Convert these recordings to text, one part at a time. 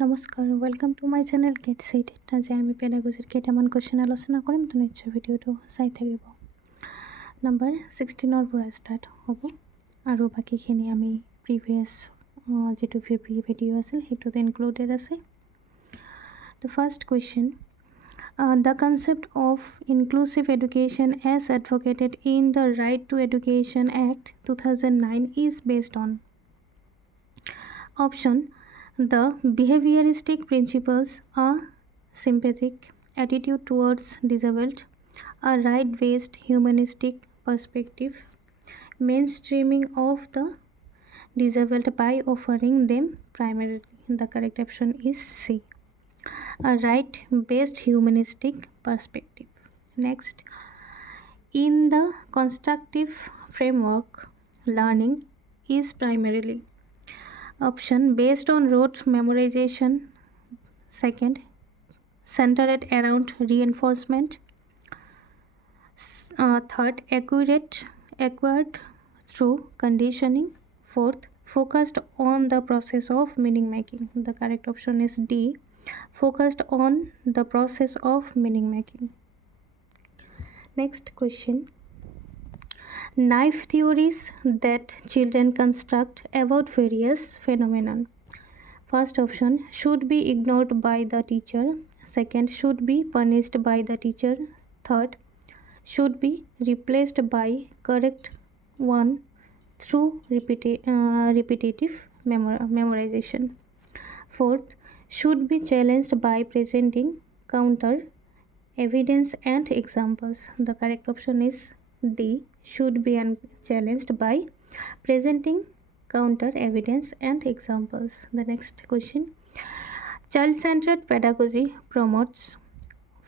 নমস্কাৰ, welcome to my channel Ctet। আজি আমি পেডাগজিৰ কেইটামান কুৱেশ্যন আলোচনা কৰিম, তো নিশ্চয় ভিডিঅ'টো চাই থাকিব। নাম্বাৰ 16ৰ পৰা ষ্টাৰ্ট হ'ব আৰু বাকীখিনি আমি প্ৰিভিয়াছ যিটো ভিডিঅ' আছিল সেইটোত ইনক্লুডেড আছে। The first question, the concept of inclusive education as advocated in the right to education act 2009 is based on. Option: the behavioristic principles, a sympathetic attitude towards disabled, a right-based humanistic perspective, mainstreaming of the disabled by offering them primarily. The correct option is C, a right-based humanistic perspective. Next, in the constructive framework, learning is primarily. Option: based on rote memorization. Second, centered around reinforcement. Third, acquired through conditioning. Fourth, focused on the process of meaning making. The correct option is D, focused on the process of meaning making. Next question, naive theories that children construct about various phenomena. First option, should be ignored by the teacher. Second, should be punished by the teacher. Third, should be replaced by correct one through repetitive memorization. Fourth, should be challenged by presenting counter evidence and examples. The correct option is D, should be challenged by presenting counter evidence and examples. The next question, child-centered pedagogy promotes.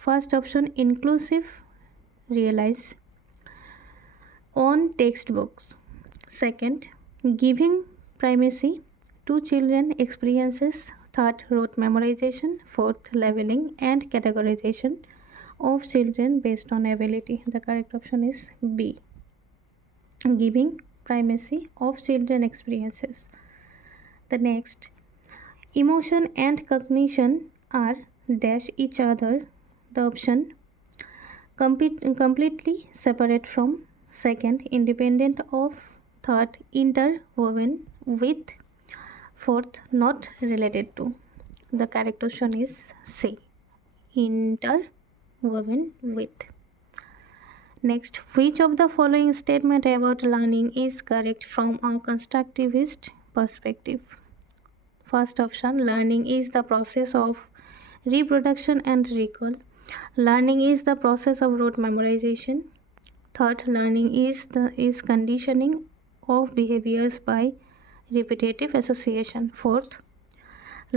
First option, inclusive realize on textbooks. Second, giving primacy to children experiences. Third, rote memorization. Fourth, leveling and categorization of children based on ability. The correct option is B, giving primacy of children experiences. The next, emotion and cognition are dash each other. The option, completely separate from. Second, independent of. Third, interwoven with. Fourth, not related to. The correct option is C, interwoven with. Next, which of the following statement about learning is correct from a constructivist perspective? First option, learning is the process of reproduction and recall. Learning is the process of rote memorization. Third, learning is conditioning of behaviors by repetitive association. Fourth,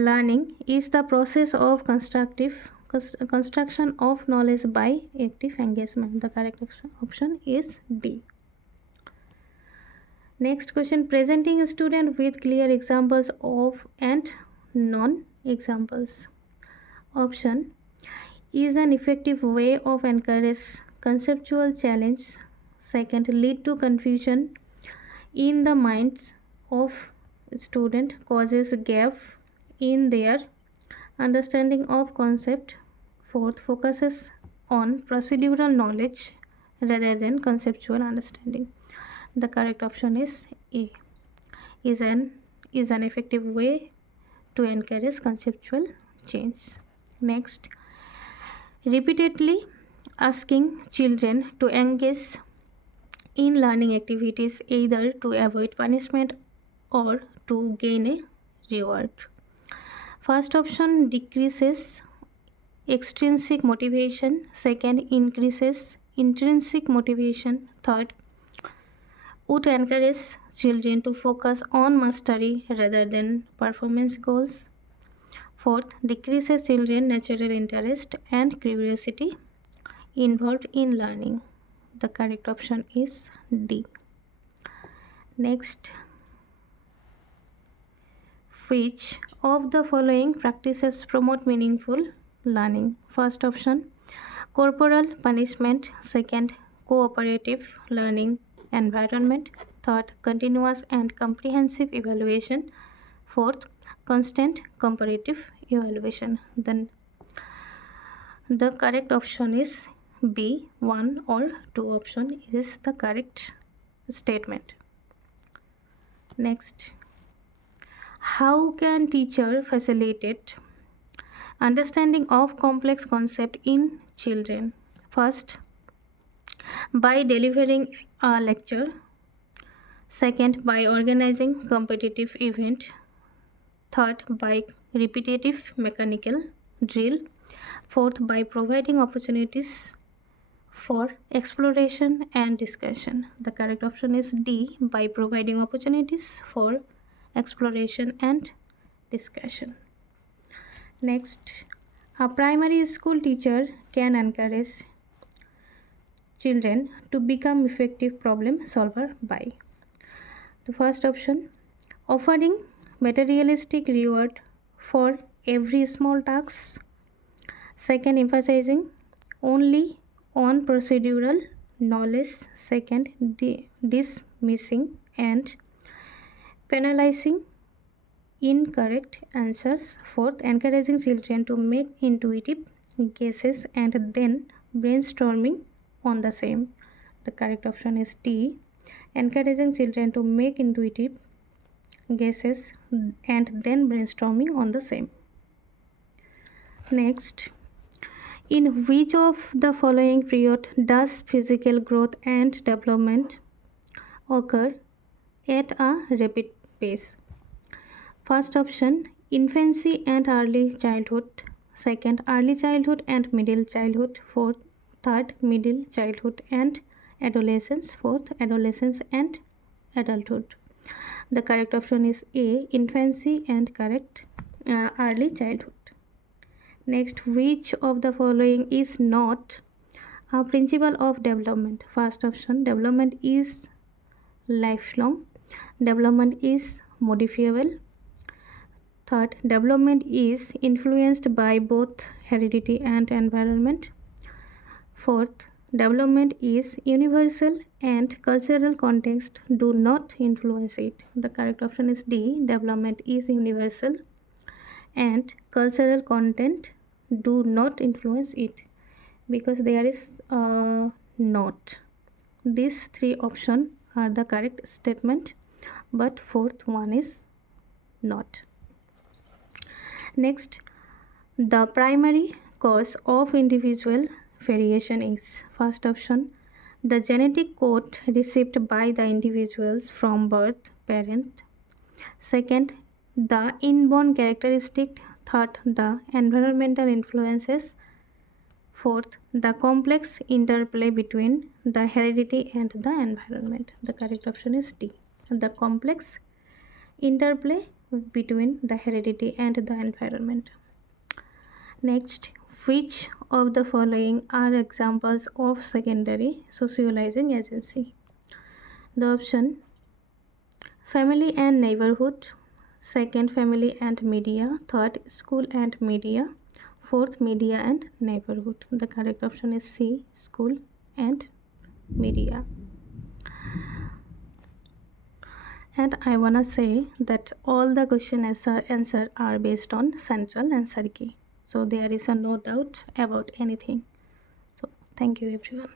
learning is the process of construction of knowledge by active engagement. The correct option is D. Next question, presenting a student with clear examples of and non-examples. Option, is an effective way of encourage conceptual challenge. Second, lead to confusion in the minds of student, causes gap in their understanding of concept. Fourth, focuses on procedural knowledge rather than conceptual understanding. The correct option is A, is an effective way to encourage conceptual change. Next, repeatedly asking children to engage in learning activities either to avoid punishment or to gain a reward. First option decreases extrinsic motivation. Second, increases intrinsic motivation. Third, would encourage children to focus on mastery rather than performance goals. Fourth, decreases children's natural interest and curiosity involved in learning. The correct option is D. Next, which of the following practices promote meaningful learning? First option, corporal punishment. Second, cooperative learning environment. Third, continuous and comprehensive evaluation. Fourth, constant comparative evaluation. Then the correct option is B. 1 or 2 option is the correct statement. Next, how can teacher facilitate understanding of complex concept in children? First, by delivering a lecture. Second, by organizing competitive event. Third, by repetitive mechanical drill. Fourth, by providing opportunities for exploration and discussion. The correct option is D, by providing opportunities for exploration and discussion. Next, a primary school teacher can encourage children to become effective problem solver by the first option, offering materialistic reward for every small task. Second, emphasizing only on procedural knowledge. Second, dismissing and penalizing incorrect answers. Fourth, encouraging children to make intuitive guesses and then brainstorming on the same. The correct option is D, encouraging children to make intuitive guesses and then brainstorming on the same. Next, in which of the following period does physical growth and development occur at a rapid pace? First option, infancy and early childhood. Second, early childhood and middle childhood. Fourth, third, middle childhood and adolescence. Fourth, adolescence and adulthood. The correct option is A, infancy and early childhood. Next, which of the following is not a principle of development? First option, development is lifelong. Development is modifiable. Third, development is influenced by both heredity and environment. Fourth, development is universal and cultural context do not influence it. The correct option is D, development is universal and cultural content do not influence it, because there is not. These three options are the correct statement, but fourth one is not. Next, the primary cause of individual variation is first option, the genetic code received by the individuals from birth parent. Second, the inborn characteristic. Third, the environmental influences. Fourth, the complex interplay between the heredity and the environment. The correct option is D, the complex interplay between the heredity and the environment. Next, which of the following are examples of secondary socializing agency? The option, family and neighborhood. Second, family and media. Third, school and media. Fourth, media and neighborhood. The correct option is C, school and media. And I wanna say that all the question answer are based on central answer key. So there is no doubt about anything. So thank you everyone.